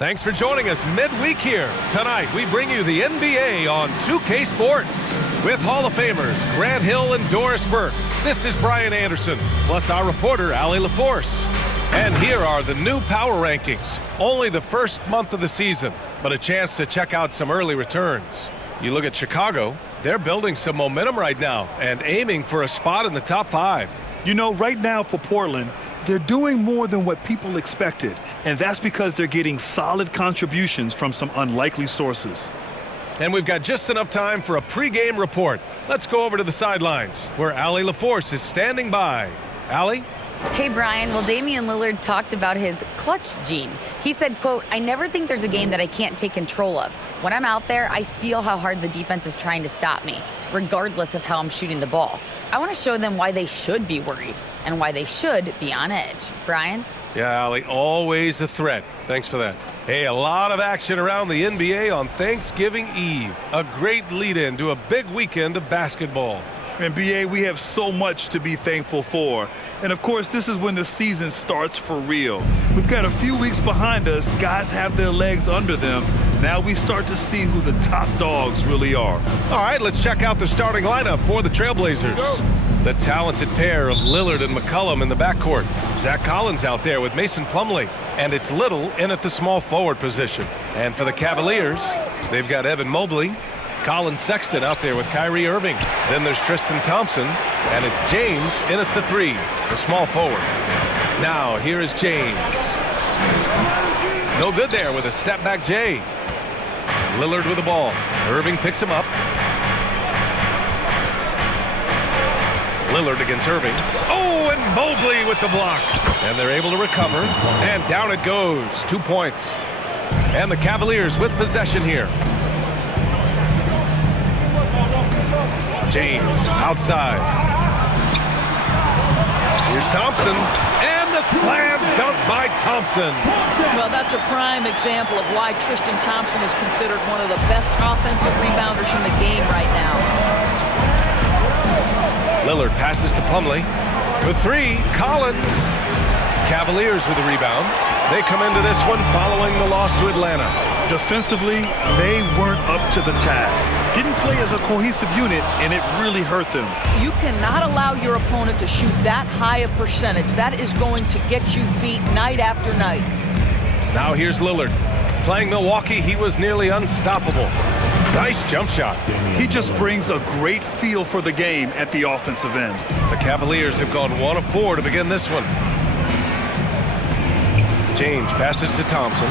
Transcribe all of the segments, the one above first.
Thanks for joining us midweek here. Tonight, we bring you the NBA on 2K Sports with Hall of Famers Grant Hill and Doris Burke. This is Brian Anderson, plus our reporter, Allie LaForce. And here are the new power rankings. Only the first month of the season, but a chance to check out some early returns. You look at Chicago, they're building some momentum right now and aiming for a spot in the top 5. You know, right now for Portland, they're doing more than what people expected, and that's because they're getting solid contributions from some unlikely sources. And we've got just enough time for a pregame report. Let's go over to the sidelines, where Allie LaForce is standing by. Allie? Hey, Brian. Well, Damian Lillard talked about his clutch gene. He said, quote, "I never think there's a game that I can't take control of. When I'm out there, I feel how hard the defense is trying to stop me, regardless of how I'm shooting the ball. I want to show them why they should be worried and why they should be on edge." Brian? Yeah, Allie, always a threat. Thanks for that. Hey, a lot of action around the NBA on Thanksgiving Eve. A great lead-in to a big weekend of basketball. And BA, we have so much to be thankful for. And of course, this is when the season starts for real. We've got a few weeks behind us. Guys have their legs under them. Now we start to see who the top dogs really are. All right, let's check out the starting lineup for the Trailblazers. The talented pair of Lillard and McCollum in the backcourt. Zach Collins out there with Mason Plumlee. And it's Little in at the small forward position. And for the Cavaliers, they've got Evan Mobley, Colin Sexton out there with Kyrie Irving. Then there's Tristan Thompson, and it's James in at the 3, the small forward. Now, here is James. No good there with a step-back J. Lillard with the ball. Irving picks him up. Lillard against Irving. Oh, and Mobley with the block. And they're able to recover, and down it goes. 2 points. And the Cavaliers with possession here. James outside. Here's Thompson, and the slam dunk by Thompson. Well, that's a prime example of why Tristan Thompson is considered one of the best offensive rebounders in the game right now. Lillard passes to Plumlee. For 3, Collins. Cavaliers with the rebound. They come into this one following the loss to Atlanta. Defensively, they weren't up to the task. Didn't play as a cohesive unit, and it really hurt them. You cannot allow your opponent to shoot that high a percentage. That is going to get you beat night after night. Now here's Lillard. Playing Milwaukee, he was nearly unstoppable. Nice jump shot. He just brings a great feel for the game at the offensive end. The Cavaliers have gone 1 of 4 to begin this one. James passes to Thompson.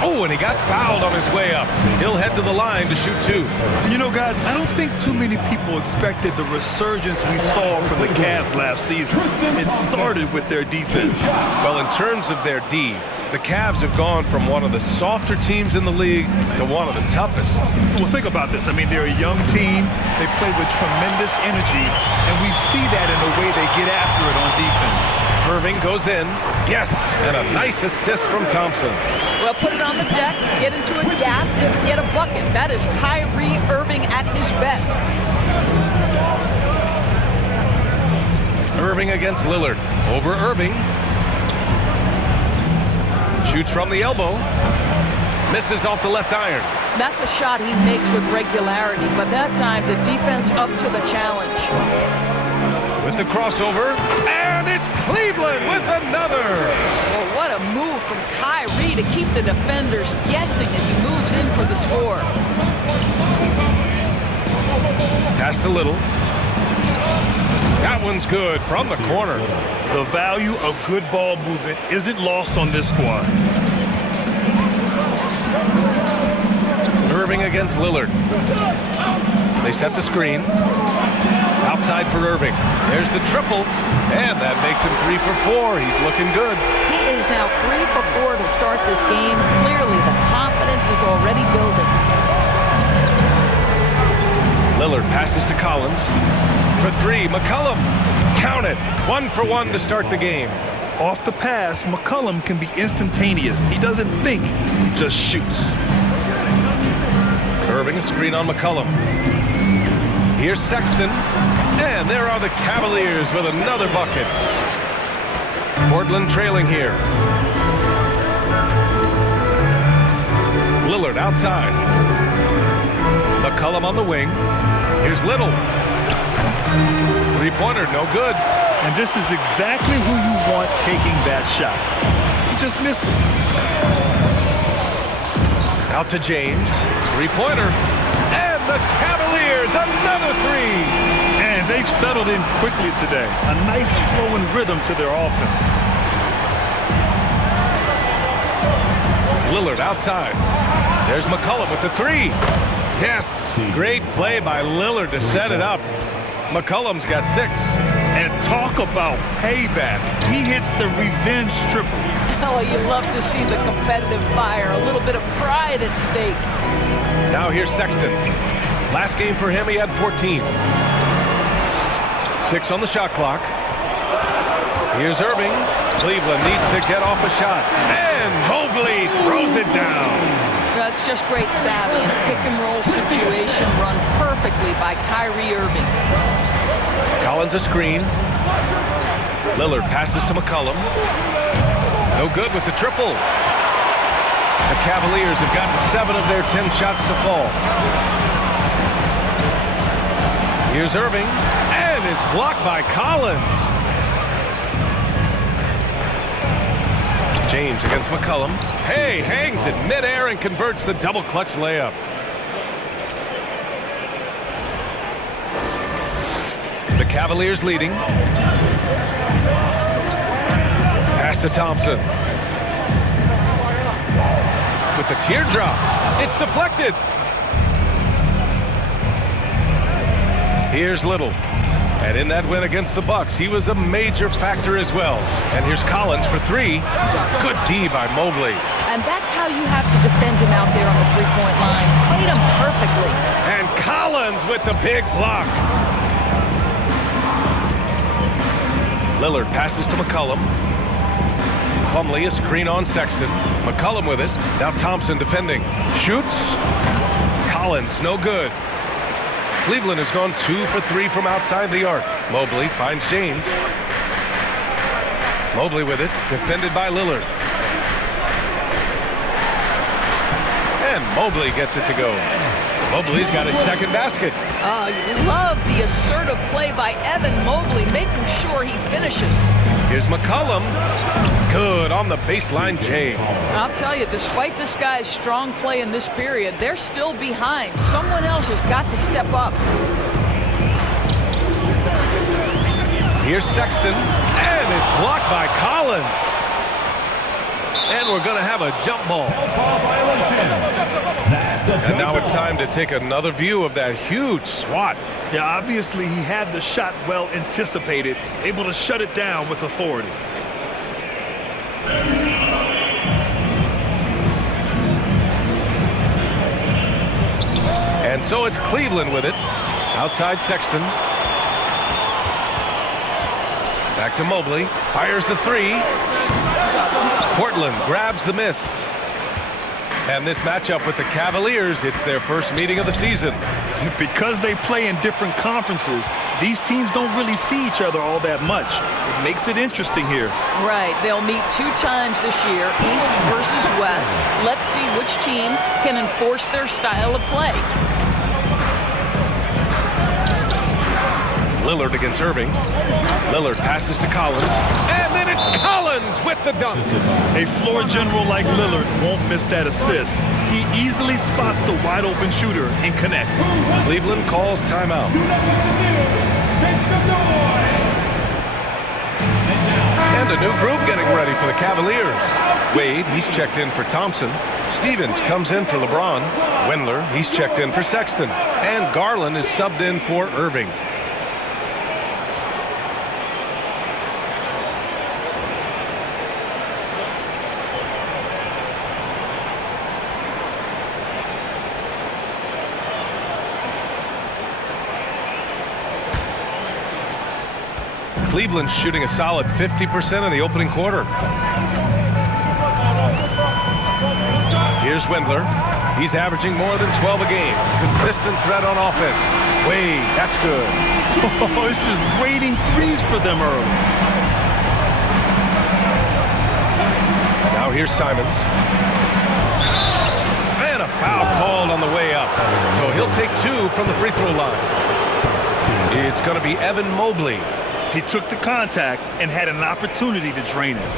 Oh, and he got fouled on his way up. He'll head to the line to shoot 2. You know, guys, I don't think too many people expected the resurgence we saw from the Cavs last season. It started with their defense. Well, in terms of their D, the Cavs have gone from one of the softer teams in the league to one of the toughest. Well, think about this. I mean, they're a young team. They play with tremendous energy, and we see that in the way they get after it on defense. Irving goes in. Yes, and a nice assist from Thompson. Well, put it on the deck, get into a gas, and get a bucket. That is Kyrie Irving at his best. Irving against Lillard. Over Irving. Shoots from the elbow. Misses off the left iron. That's a shot he makes with regularity, but that time the defense up to the challenge. With the crossover, and it's Cleveland with another. Well, what a move from Kyrie to keep the defenders guessing as he moves in for the score. Pass to Little. That one's good from the corner. The value of good ball movement isn't lost on this squad. Irving against Lillard. They set the screen. Outside for Irving. There's the triple, and that makes him 3 for 4. He's looking good. He is now 3 for 4 to start this game. Clearly, the confidence is already building. Lillard passes to Collins. For 3, McCollum. Count it. 1 for 1 to start the game. Off the pass, McCollum can be instantaneous. He doesn't think, he just shoots. Irving, a screen on McCollum. Here's Sexton, and there are the Cavaliers with another bucket. Portland trailing here. Lillard outside. McCollum on the wing. Here's Little. Three-pointer, no good. And this is exactly who you want taking that shot. He just missed it. Out to James. Three-pointer. And the Cavaliers, another three. And they've settled in quickly today. A nice flowing rhythm to their offense. Lillard outside. There's McCollum with the three. Yes, great play by Lillard to set it up. McCollum's got 6. And talk about payback. He hits the revenge triple. Oh, you love to see the competitive fire. A little bit of pride at stake. Now here's Sexton. Last game for him, he had 14. 6 on the shot clock. Here's Irving. Cleveland needs to get off a shot. And Mobley throws it down. That's just great savvy in a pick-and-roll situation run perfectly by Kyrie Irving. Collins a screen. Lillard passes to McCollum. No good with the triple. The Cavaliers have gotten 7 of their 10 shots to fall. Here's Irving. And it's blocked by Collins. James against McCollum. Hey, hangs it midair and converts the double clutch layup. The Cavaliers leading. Pass to Thompson. With the teardrop. It's deflected. Here's Little. And in that win against the Bucks, he was a major factor as well. And here's Collins for 3. Good D by Mobley. And that's how you have to defend him out there on the three-point line. Played him perfectly. And Collins with the big block. Lillard passes to McCollum. Plumlee a screen on Sexton. McCollum with it. Now Thompson defending. Shoots. Collins, no good. Cleveland has gone 2 for 3 from outside the arc. Mobley finds James. Mobley with it, defended by Lillard. And Mobley gets it to go. Mobley's got his second basket. You love the assertive play by Evan Mobley, making sure he finishes. Here's McCollum. Good on the baseline, James. I'll tell you, despite this guy's strong play in this period, they're still behind. Someone else has got to step up. Here's Sexton, and it's blocked by Collins. And we're going to have a jump ball. And now it's time to take another view of that huge swat. Yeah, obviously he had the shot well anticipated, able to shut it down with authority. And so it's Cleveland with it. Outside Sexton. Back to Mobley. Fires the 3. Portland grabs the miss. And this matchup with the Cavaliers, it's their first meeting of the season. Because they play in different conferences, these teams don't really see each other all that much. It makes it interesting here. Right. They'll meet 2 times this year, East versus West. Let's see which team can enforce their style of play. Lillard against Irving. Lillard passes to Collins. And then it's Collins with the dunk. A floor general like Lillard won't miss that assist. He easily spots the wide open shooter and connects. Cleveland calls timeout. And a new group getting ready for the Cavaliers. Wade, he's checked in for Thompson. Stevens comes in for LeBron. Wendler, he's checked in for Sexton. And Garland is subbed in for Irving. Cleveland's shooting a solid 50% in the opening quarter. Here's Wendler. He's averaging more than 12 a game. Consistent threat on offense. Wade, that's good. Oh, it's just waiting threes for them early. Now here's Simons. And a foul called on the way up. So he'll take 2 from the free throw line. It's going to be Evan Mobley. He took the contact and had an opportunity to drain it.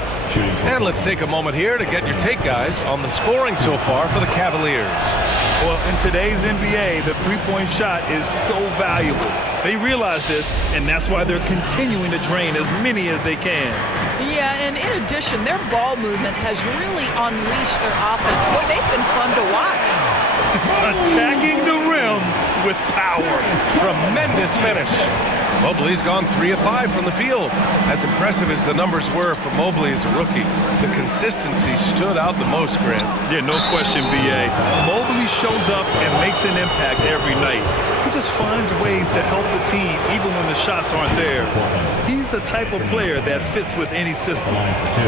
And let's take a moment here to get your take, guys, on the scoring so far for the Cavaliers. Well, in today's NBA, the three-point shot is so valuable. They realize this, and that's why they're continuing to drain as many as they can. Yeah, and in addition, their ball movement has really unleashed their offense. Boy, they've been fun to watch. Attacking the rim with power. Tremendous finish. Mobley's gone 3 of 5 from the field. As impressive as the numbers were for Mobley as a rookie, the consistency stood out the most, Grant. Yeah, no question, B.A. Mobley shows up and makes an impact every night. He just finds ways to help the team even when the shots aren't there. He's the type of player that fits with any system.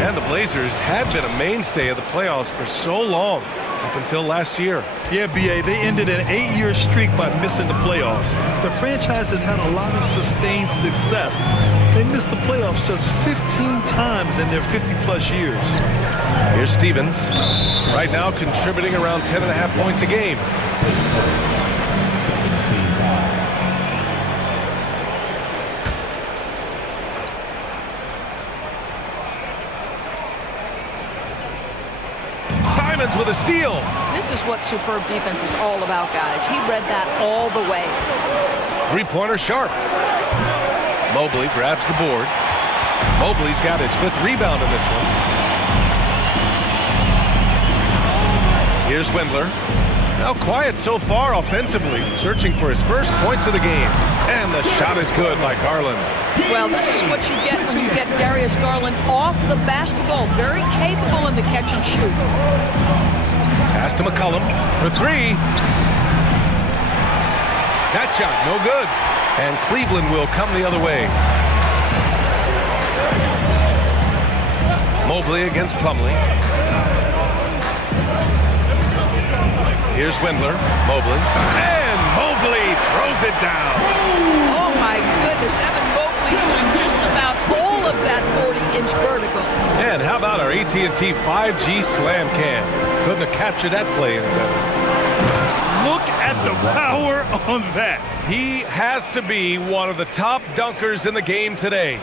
And the Blazers had been a mainstay of the playoffs for so long, up until last year. Yeah, B.A., they ended an 8-year streak by missing the playoffs. The franchise has had a lot of sustained success. They missed the playoffs just 15 times in their 50-plus years. Here's Stevens, right now contributing around 10.5 points a game. Simons with a steal. This is what superb defense is all about, guys. He read that all the way. Three-pointer sharp. Mobley grabs the board. Mobley's got his 5th rebound in this one. Here's Windler. Now quiet so far offensively, searching for his first points of the game. And the shot is good by Garland. Well, this is what you get when you get Darius Garland off the basketball. Very capable in the catch and shoot. Pass to McCollum for 3. That shot, no good. And Cleveland will come the other way. Mobley against Plumlee. Here's Windler, Mobley, and Mobley throws it down. Oh my goodness, Evan Mobley using just about all of that 40-inch vertical. And how about our AT&T 5G slam cam? Couldn't have captured that play any better. Look at the power on that. He has to be one of the top dunkers in the game today.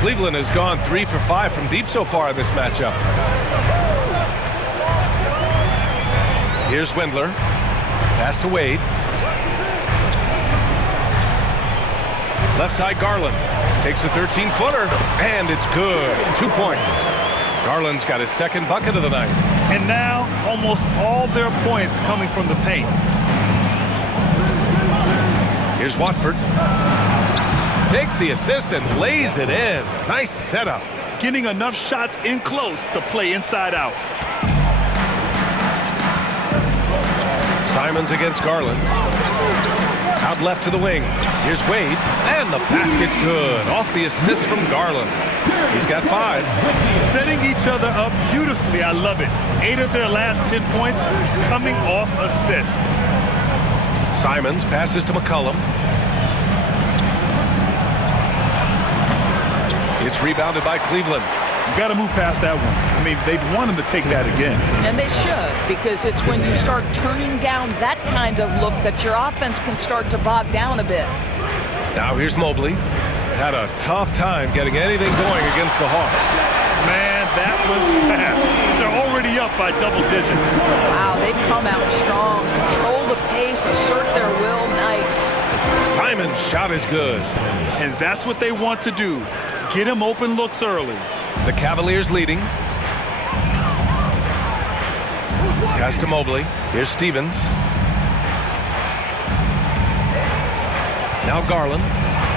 Cleveland has gone 3 for 5 from deep so far in this matchup. Here's Windler. Pass to Wade. Left side Garland. Takes a 13-footer. And it's good. 2 points. Garland's got his 2nd bucket of the night. And now almost all their points coming from the paint. Here's Watford. Takes the assist and lays it in. Nice setup. Getting enough shots in close to play inside out. Simons against Garland. Out left to the wing. Here's Wade. And the basket's good. Off the assist from Garland. He's got 5. Setting each other up beautifully. I love it. 8 of their last 10 points coming off assist. Simons passes to McCollum. It's rebounded by Cleveland. You got to move past that one. I mean, they'd want him to take that again. And they should, because it's when you start turning down that kind of look that your offense can start to bog down a bit. Now here's Mobley. Had a tough time getting anything going against the Hawks. Man, that was fast. They're already up by double digits. Wow, they've come out strong. Control the pace, assert their will. Nice. Simon's shot is good. And that's what they want to do. Get him open looks early. The Cavaliers leading. Pass to Mobley. Here's Stevens. Now Garland.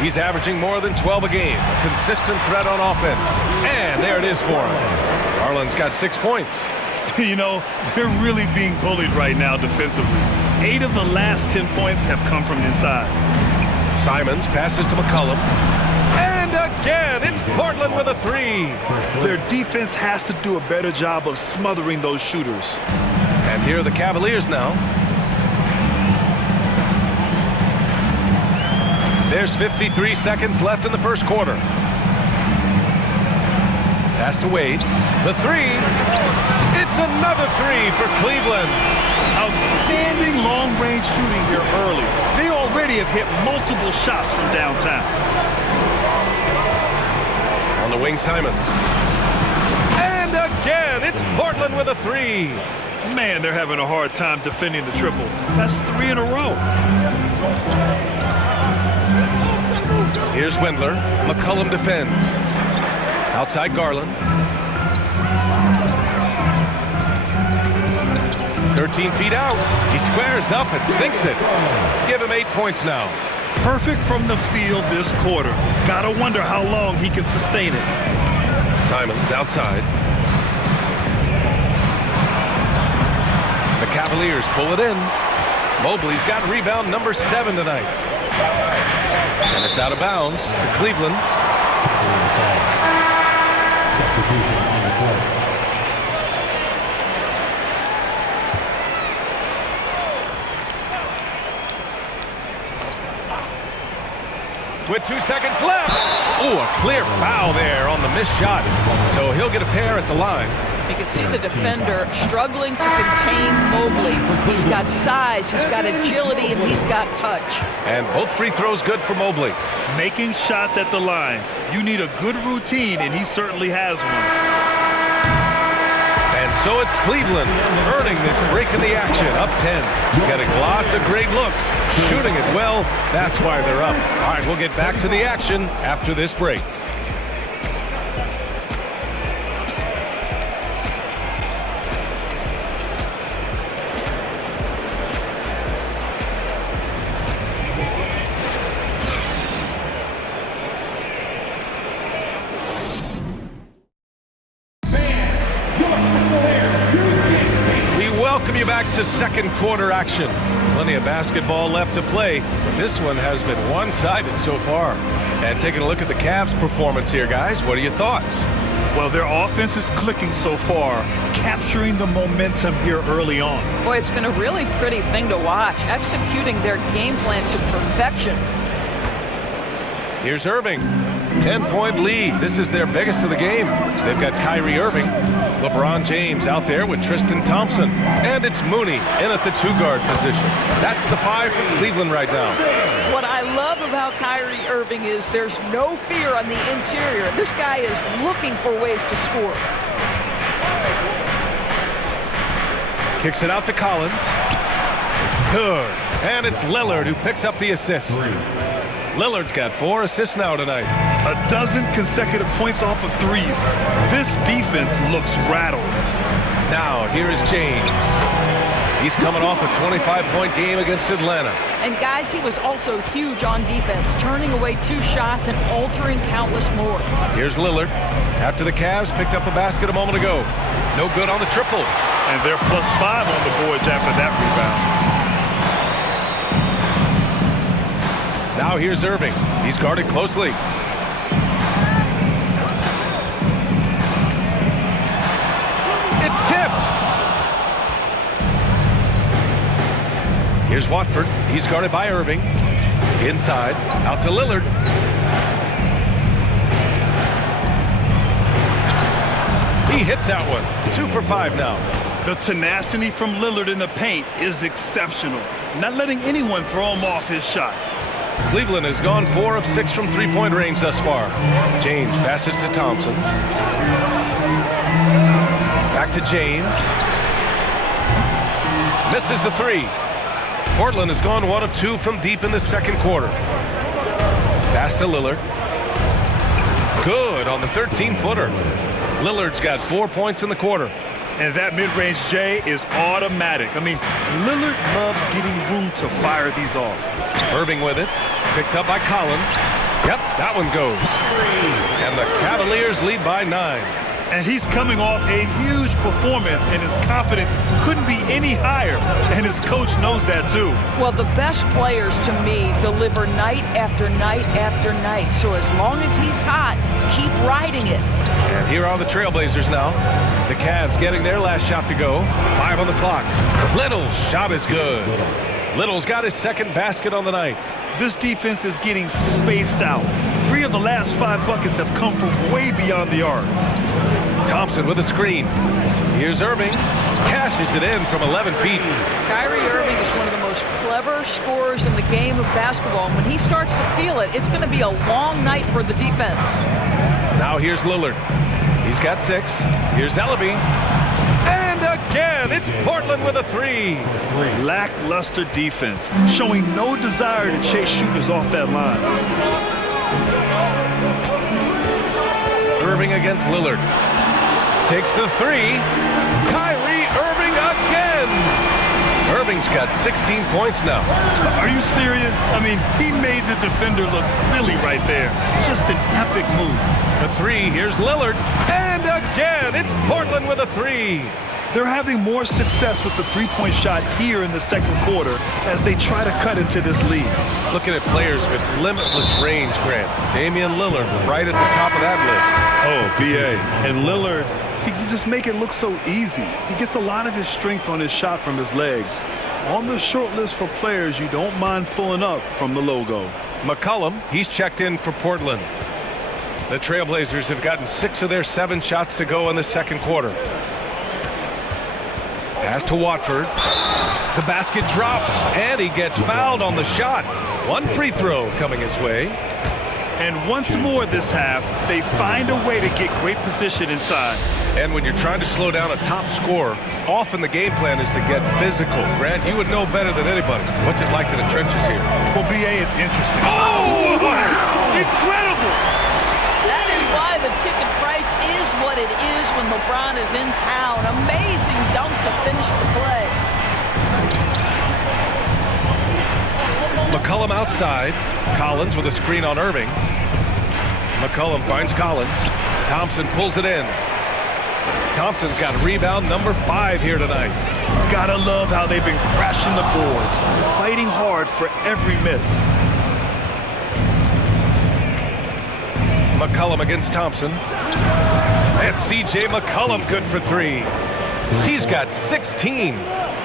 He's averaging more than 12 a game. A consistent threat on offense. And there it is for him. Garland's got 6 points. You know, they're really being bullied right now defensively. 8 of the last 10 points have come from inside. Simons passes to McCollum. And again, it's Portland with a 3. Their defense has to do a better job of smothering those shooters. And here are the Cavaliers now. There's 53 seconds left in the first quarter. Pass to Wade. The 3 It's another three for Cleveland. Outstanding long-range shooting here early. They already have hit multiple shots from downtown. On the wing, Simons. And again, it's Portland with a three. Man, they're having a hard time defending the triple. That's 3 in a row. Here's Wendler. McCollum defends. Outside Garland. 13 feet out. He squares up and sinks it. Give him 8 points now. Perfect from the field this quarter. Gotta wonder how long he can sustain it. Simons outside. The Cavaliers pull it in. Mobley's got rebound number 7 tonight. And it's out of bounds to Cleveland. With 2 seconds left. Oh, a clear foul there on the missed shot. So he'll get a pair at the line. You can see the defender struggling to contain Mobley. He's got size, he's got agility, and he's got touch. And both free throws good for Mobley. Making shots at the line. You need a good routine, and he certainly has one. And so it's Cleveland earning this break in the action, up 10. Getting lots of great looks, shooting it well. That's why they're up. All right, we'll get back to the action after this break. Welcome you back to second quarter action. Plenty of basketball left to play, but this one has been one-sided so far. And taking a look at the Cavs' performance here, guys, what are your thoughts? Well, their offense is clicking so far, capturing the momentum here early on. Boy, it's been a really pretty thing to watch, executing their game plan to perfection. Here's Irving. 10-point lead. This is their biggest of the game. They've got Kyrie Irving. LeBron James out there with Tristan Thompson. And it's Mooney in at the 2-guard position. That's the 5 from Cleveland right now. What I love about Kyrie Irving is there's no fear on the interior. This guy is looking for ways to score. Kicks it out to Collins. Good. And it's Lillard who picks up the assist. Lillard's got 4 assists now tonight. A dozen consecutive points off of threes. This defense looks rattled. Now, here is James. He's coming off a 25-point game against Atlanta. And guys, he was also huge on defense, turning away 2 shots and altering countless more. Here's Lillard. After the Cavs picked up a basket a moment ago. No good on the triple. And they're +5 on the boards after that rebound. Now here's Irving. He's guarded closely. It's tipped. Here's Watford. He's guarded by Irving. Inside. Out to Lillard. He hits that one. 2 for 5 now. The tenacity from Lillard in the paint is exceptional. Not letting anyone throw him off his shot. Cleveland has gone 4 of 6 from three-point range thus far. James passes to Thompson. Back to James. Misses the 3. Portland has gone 1 of 2 from deep in the second quarter. Pass to Lillard. Good on the 13-footer. Lillard's got 4 points in the quarter. And that mid-range J is automatic. I mean, Lillard loves getting room to fire these off. Irving with it. Picked up by Collins. Yep, that one goes. And the Cavaliers lead by 9. And he's coming off a huge performance, and his confidence couldn't be any higher. And his coach knows that, too. Well, the best players, to me, deliver night after night after night. So as long as he's hot, keep riding it. And here are the Trailblazers now. The Cavs getting their last shot to go. 5 on the clock. Little's shot is good. Little's got his second basket on the night. This defense is getting spaced out. 3 of the last 5 buckets have come from way beyond the arc. Thompson with a screen. Here's Irving. Cashes it in from 11 feet. Kyrie Irving is one of the most clever scorers in the game of basketball. And when he starts to feel it, it's going to be a long night for the defense. Now here's Lillard. He's got 6. Here's Ellaby. And again, it's Portland with a 3. Lackluster defense, showing no desire to chase shooters off that line. Irving against Lillard. Takes the 3. Kyrie Irving again. Irving's got 16 points now. Are you serious? I mean, he made the defender look silly right there. Just an epic move. The 3, here's Lillard. And again, it's Portland with a 3. They're having more success with the three-point shot here in the second quarter as they try to cut into this lead. Looking at players with limitless range, Grant. Damian Lillard right at the top of that list. Oh, B.A. And Lillard, he can just make it look so easy. He gets a lot of his strength on his shot from his legs. On the short list for players you don't mind pulling up from the logo. McCollum, he's checked in for Portland. The Trailblazers have gotten 6 of their 7 shots to go in the second quarter. Pass to Watford. The basket drops, and he gets fouled on the shot. 1 free throw coming his way. And once more this half, they find a way to get great position inside. And when you're trying to slow down a top scorer, often the game plan is to get physical. Grant, you would know better than anybody. What's it like in the trenches here? Well, B.A., it's interesting. Oh, wow! Incredible! That is why the ticket price is what it is when LeBron is in town. Amazing dunk to finish the play. McCollum outside. Collins with a screen on Irving. McCollum finds Collins. Thompson pulls it in. Thompson's got rebound number 5 here tonight. Gotta love how they've been crashing the boards, fighting hard for every miss. McCollum against Thompson. And C.J. McCollum good for 3. He's got 16.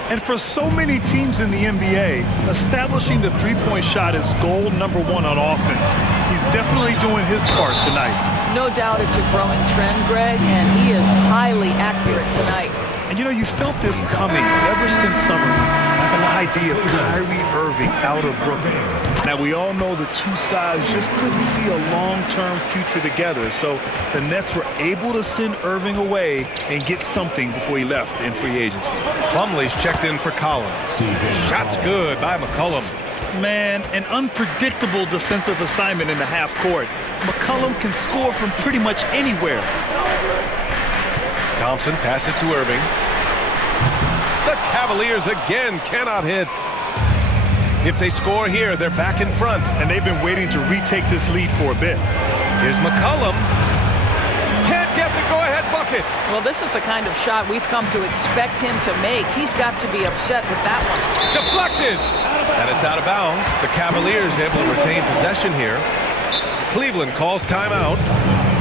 And for so many teams in the NBA, establishing the three-point shot is goal number 1 on offense. He's definitely doing his part tonight. No doubt it's a growing trend, Greg, and he is highly accurate tonight. And you know, you felt this coming ever since summer. An idea of Kyrie Irving out of Brooklyn. Now, we all know the two sides just couldn't see a long-term future together, so the Nets were able to send Irving away and get something before he left in free agency. Plumlee's checked in for Collins. Shot's good by McCollum. Man, an unpredictable defensive assignment in the half court. McCollum can score from pretty much anywhere. Thompson passes to Irving. The Cavaliers again cannot hit. If they score here, they're back in front. And they've been waiting to retake this lead for a bit. Here's McCollum. Can't get the go-ahead bucket. Well, this is the kind of shot we've come to expect him to make. He's got to be upset with that one. Deflected. And it's out of bounds. The Cavaliers able to retain possession here. Cleveland calls timeout.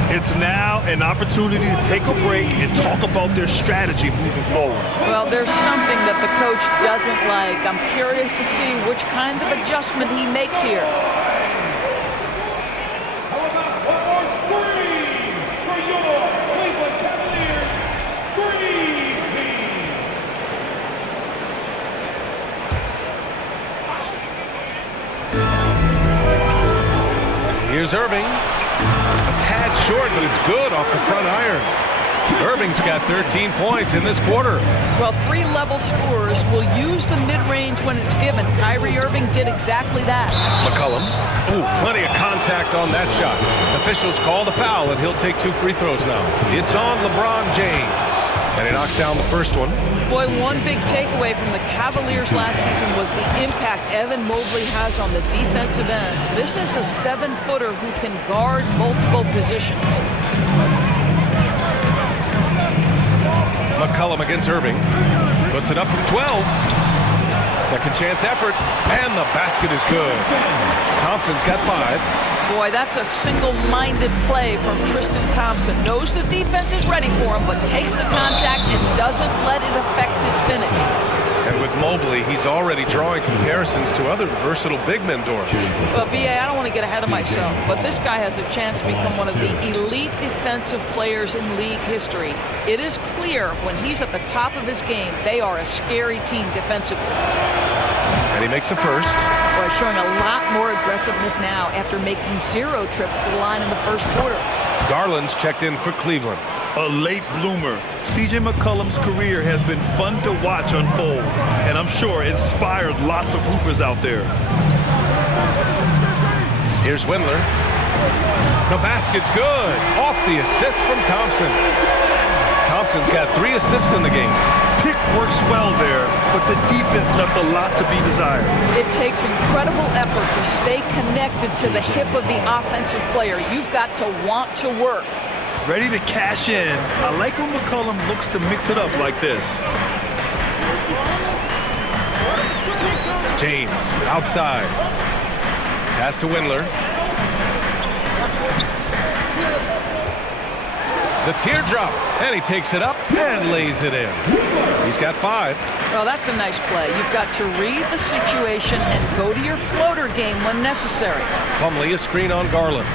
It's now an opportunity to take a break and talk about their strategy moving forward. Well, there's something that the coach doesn't like. I'm curious to see which kind of adjustment he makes here. Here's Irving. A tad short, but it's good off the front iron. Irving's got 13 points in this quarter. Well, 3-level scorers will use the mid-range when it's given. Kyrie Irving did exactly that. McCollum. Ooh, plenty of contact on that shot. Officials call the foul, and he'll take 2 free throws now. It's on LeBron James. And he knocks down the first one. Boy, one big takeaway from the Cavaliers last season was the impact Evan Mobley has on the defensive end. This is a 7-footer who can guard multiple positions. McCollum against Irving. Puts it up from 12. Second chance effort. And the basket is good. Thompson's got 5. Boy, that's a single-minded play from Tristan Thompson. Knows the defense is ready for him, but takes the contact and doesn't let it affect his finish. And with Mobley, he's already drawing comparisons to other versatile big men, Doris. Well, B.A., I don't want to get ahead of myself, but this guy has a chance to become one of the elite defensive players in league history. It is clear clear when he's at the top of his game, they are a scary team defensively. And he makes a first. Boy, showing a lot more aggressiveness now after making 0 trips to the line in the first quarter. Garland's checked in for Cleveland. A late bloomer. C.J. McCollum's career has been fun to watch unfold, and I'm sure inspired lots of hoopers out there. Here's Windler. The basket's good. Off the assist from Thompson. Thompson's got 3 assists in the game. Pick works well there, but the defense left a lot to be desired. It takes incredible effort to stay connected to the hip of the offensive player. You've got to want to work. Ready to cash in. I like when McCollum looks to mix it up like this. James outside. Pass to Windler. The teardrop, and he takes it up and lays it in. He's got 5. Well, that's a nice play. You've got to read the situation and go to your floater game when necessary. Plumlee a screen on Garland.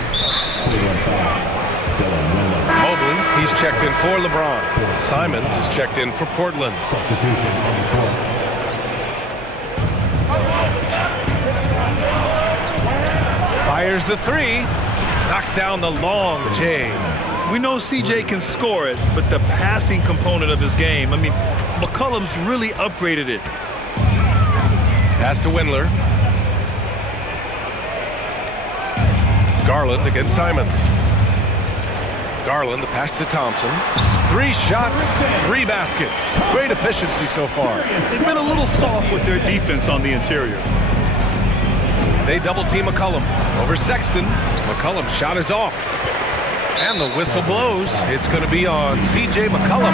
Mobley, he's checked in for LeBron. Simons is checked in for Portland. Fires the 3. Knocks down the long J. We know CJ can score it, but the passing component of his game, I mean, McCollum's really upgraded it. Pass to Windler. Garland against Simons. Garland, the pass to Thompson. 3 shots, 3 baskets. Great efficiency so far. They've been a little soft with their defense on the interior. They double team McCollum over Sexton. McCollum's shot is off. And the whistle blows. It's going to be on C.J. McCollum.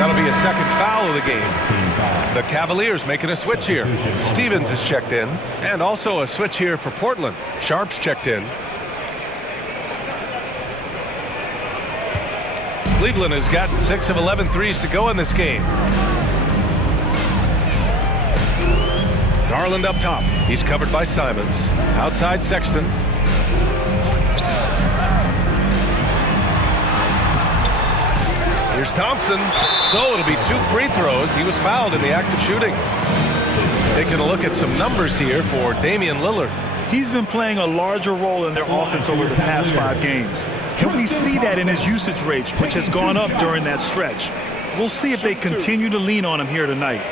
That'll be a second foul of the game. The Cavaliers making a switch here. Stevens is checked in. And also a switch here for Portland. Sharp's checked in. Cleveland has gotten 6 of 11 threes to go in this game. Garland up top. He's covered by Simons. Outside Sexton. Here's Thompson. So it'll be 2 free throws. He was fouled in the act of shooting. Taking a look at some numbers here for Damian Lillard. He's been playing a larger role in their offense over the past 5 games. Can we see that in his usage rate, which has gone up during that stretch? We'll see if they continue to lean on him here tonight.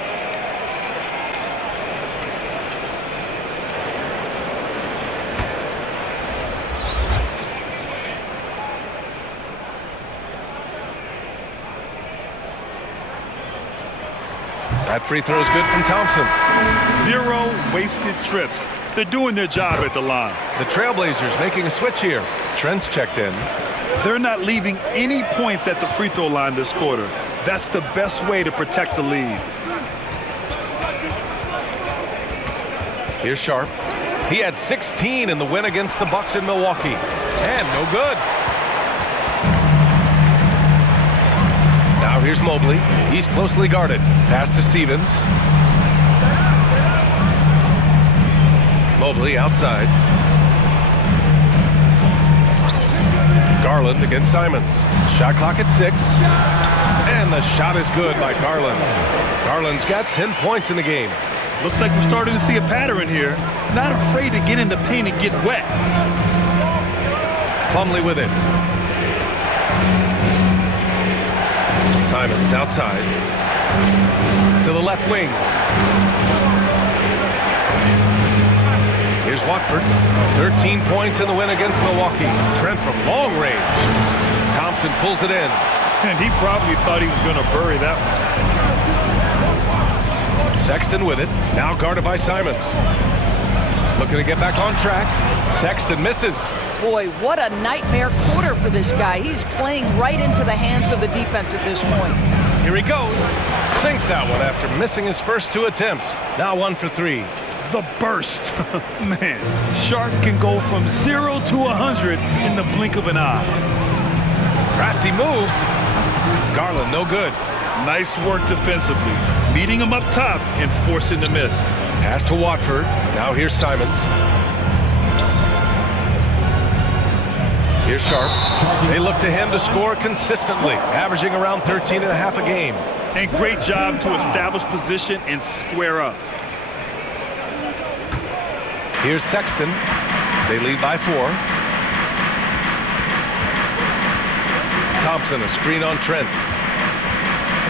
That free throw is good from Thompson. 0 wasted trips. They're doing their job at the line. The Trailblazers making a switch here. Trent's checked in. They're not leaving any points at the free throw line this quarter. That's the best way to protect the lead. Here's Sharp. He had 16 in the win against the Bucks in Milwaukee. And no good. Now here's Mobley. He's closely guarded. Pass to Stevens. Mobley outside. Garland against Simons. Shot clock at 6. And the shot is good by Garland. Garland's got 10 points in the game. Looks like we're starting to see a pattern here. Not afraid to get in the paint and get wet. Plumlee with it. Simons outside. To the left wing. Here's Watford. 13 points in the win against Milwaukee. Trent from long range. Thompson pulls it in. And he probably thought he was going to bury that one. Sexton with it. Now guarded by Simons. Looking to get back on track. Sexton misses. Boy, what a nightmare quarter for this guy. He's playing right into the hands of the defense at this point. Here he goes. Sinks that one after missing his first 2 attempts. Now 1 for 3. The burst. Man, Sharp can go from 0 to 100 in the blink of an eye. Crafty move. Garland, no good. Nice work defensively. Meeting him up top and forcing the miss. Pass to Watford. Now here's Simons. Here's Sharp. They look to him to score consistently, averaging around 13 and a half a game. And great job to establish position and square up. Here's Sexton. They lead by 4. Thompson, a screen on Trent.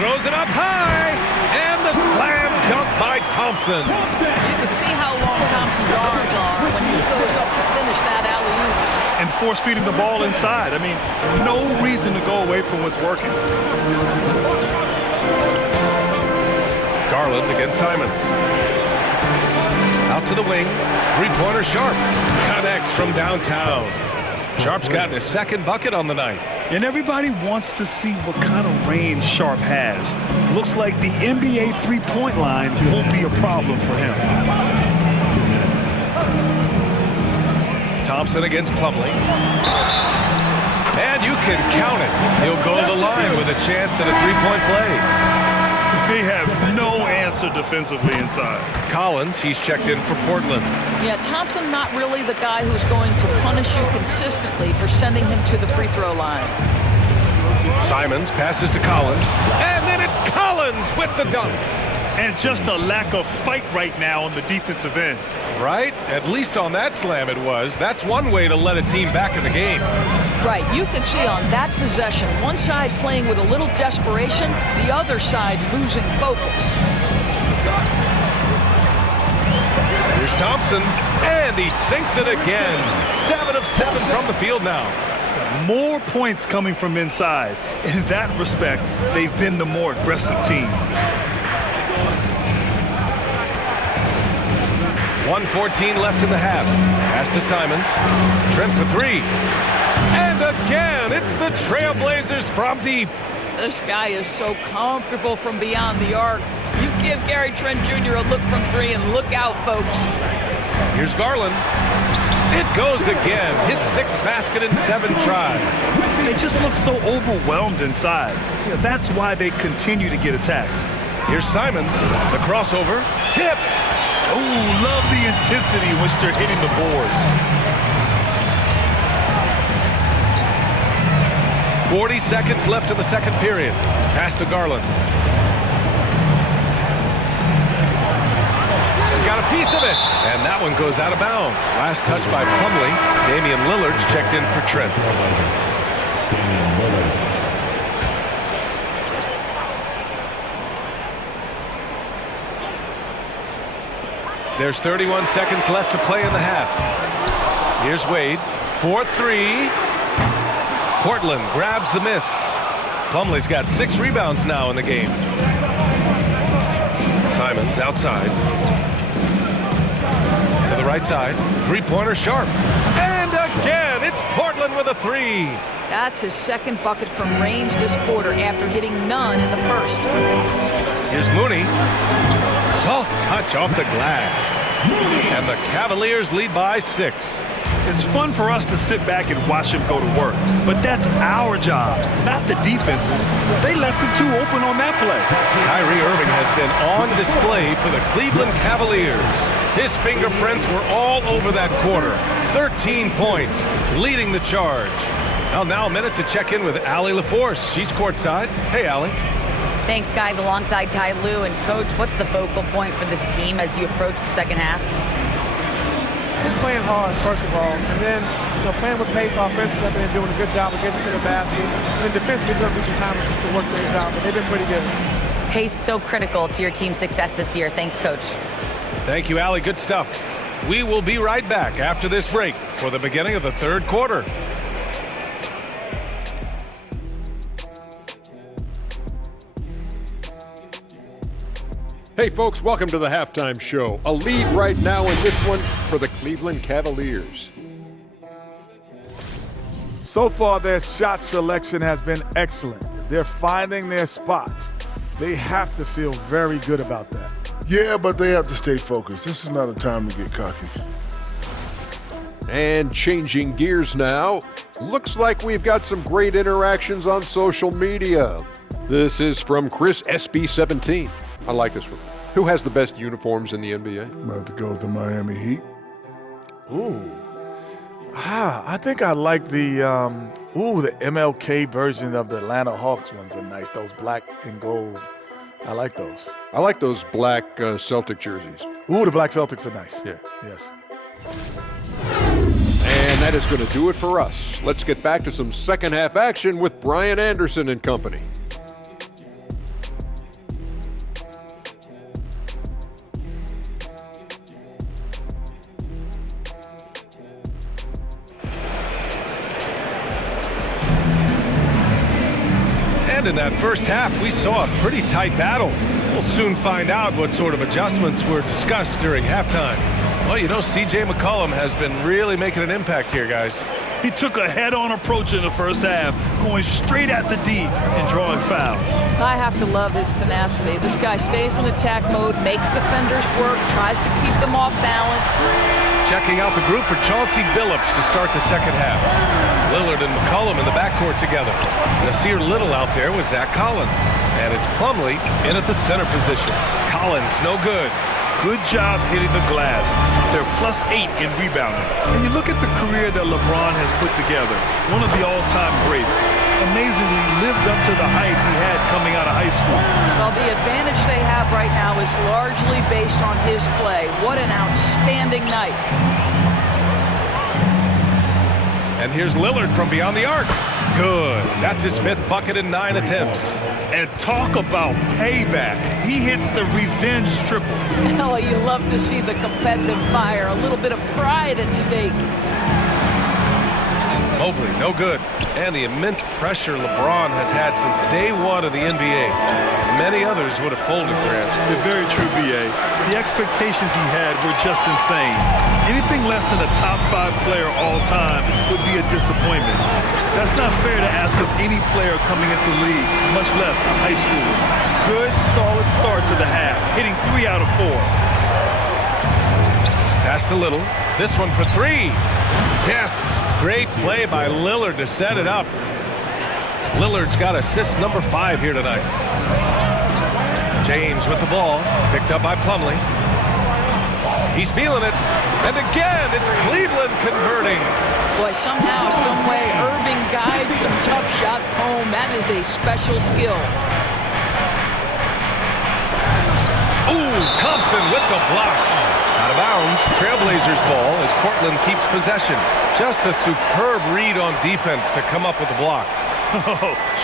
Throws it up high, and the slam dunk by Thompson. You can see how long Thompson's arms are when he goes up to finish that alley-oop. And force feeding the ball inside. I mean, no reason to go away from what's working. Garland against Simons. Out to the wing. Three-pointer Sharp. Connects from downtown. Sharp's gotten his second bucket on the night. And everybody wants to see what kind of range Sharp has. Looks like the NBA three-point line won't be a problem for him. Thompson against Plumlee. And you can count it. He'll go to the line with a chance at a three-point play. They have no answer defensively inside. Collins, he's checked in for Portland. Yeah, Thompson not really the guy who's going to punish you consistently for sending him to the free throw line. Simons passes to Collins. And then it's Collins with the dunk. And just a lack of fight right now on the defensive end. Right? At least on that slam it was. That's one way to let a team back in the game. Right, you can see on that possession, one side playing with a little desperation, the other side losing focus. Here's Thompson, and he sinks it again. 7 of 7 from the field now. More points coming from inside. In that respect, they've been the more aggressive team. 1:14 left in the half. Pass to Simons. Trent for 3. And again, it's the Trailblazers from deep. This guy is so comfortable from beyond the arc. You give Gary Trent Jr. a look from 3 and look out, folks. Here's Garland. It goes again. His 6th basket in 7 tries. They just look so overwhelmed inside. Yeah, that's why they continue to get attacked. Here's Simons. The crossover. Tipped. Oh, love the intensity in which they're hitting the boards. 40 seconds left in the second period. Pass to Garland. Got a piece of it. And that one goes out of bounds. Last touch by Plumlee. Damian Lillard's checked in for Trent. There's 31 seconds left to play in the half. Here's Wade. 4-3. Portland grabs the miss. Plumlee's got 6 rebounds now in the game. Simons outside. To the right side. Three-pointer Sharp. And again, it's Portland with a 3. That's his second bucket from range this quarter after hitting none in the first. Here's Mooney. Soft touch off the glass. And the Cavaliers lead by 6. It's fun for us to sit back and watch him go to work, but that's our job, not the defense's. They left him too open on that play. Kyrie Irving has been on display for the Cleveland Cavaliers. His fingerprints were all over that quarter. 13 points, leading the charge. Well, now a minute to check in with Allie LaForce. She's courtside. Hey, Allie. Thanks, guys, alongside Ty Lue. And, Coach, what's the focal point for this team as you approach the second half? Just playing hard, first of all, and then playing with pace offensively. They've been doing a good job of getting to the basket. And then defensively, it's going to be some time to work things out, but they've been pretty good. Pace so critical to your team's success this year. Thanks, Coach. Thank you, Allie. Good stuff. We will be right back after this break for the beginning of the third quarter. Hey folks, welcome to the halftime show. A lead right now in this one for the Cleveland Cavaliers. So far, their shot selection has been excellent. They're finding their spots. They have to feel very good about that. Yeah, but they have to stay focused. This is not a time to get cocky. And changing gears now, looks like we've got some great interactions on social media. This is from Chris SB17. I like this one. Who has the best uniforms in the NBA? I'm about to go with the Miami Heat. Ooh. I think I like the MLK version of the Atlanta Hawks ones are nice. Those black and gold. I like those. I like those black Celtic jerseys. Ooh, the black Celtics are nice. Yeah. Yes. And that is going to do it for us. Let's get back to some second half action with Brian Anderson and company. And in that first half, we saw a pretty tight battle. We'll soon find out what sort of adjustments were discussed during halftime. Well, you know, C.J. McCollum has been really making an impact here, guys. He took a head-on approach in the first half, going straight at the D and drawing fouls. I have to love his tenacity. This guy stays in attack mode, makes defenders work, tries to keep them off balance. Checking out the group for Chauncey Billups to start the second half. Lillard and McCollum in the backcourt together. Nasir Little out there with Zach Collins. And it's Plumlee in at the center position. Collins, no good. Good job hitting the glass. They're +8 in rebounding. And you look at the career that LeBron has put together, one of the all-time greats. Amazingly lived up to the hype he had coming out of high school. Well, the advantage they have right now is largely based on his play. What an outstanding night. And here's Lillard from beyond the arc. Good. That's his 5th bucket in 9 attempts. And talk about payback. He hits the revenge triple. Oh, you love to see the competitive fire. A little bit of pride at stake. Mobley, no good. And the immense pressure LeBron has had since day one of the NBA. Many others would have folded, Grant. They're very true, B.A. The expectations he had were just insane. Anything less than a top 5 player all time would be a disappointment. That's not fair to ask of any player coming into the league, much less a high schooler. Good, solid start to the half, hitting 3 out of 4. Pass to Little. This one for 3. Yes, great play by Lillard to set it up. Lillard's got assist number 5 here tonight. James with the ball, picked up by Plumlee. He's feeling it. And again, it's Cleveland converting. Boy, somehow, someway, Irving guides some tough shots home. That is a special skill. Ooh, Thompson with the block. Out of bounds, Trailblazers ball as Portland keeps possession. Just a superb read on defense to come up with the block.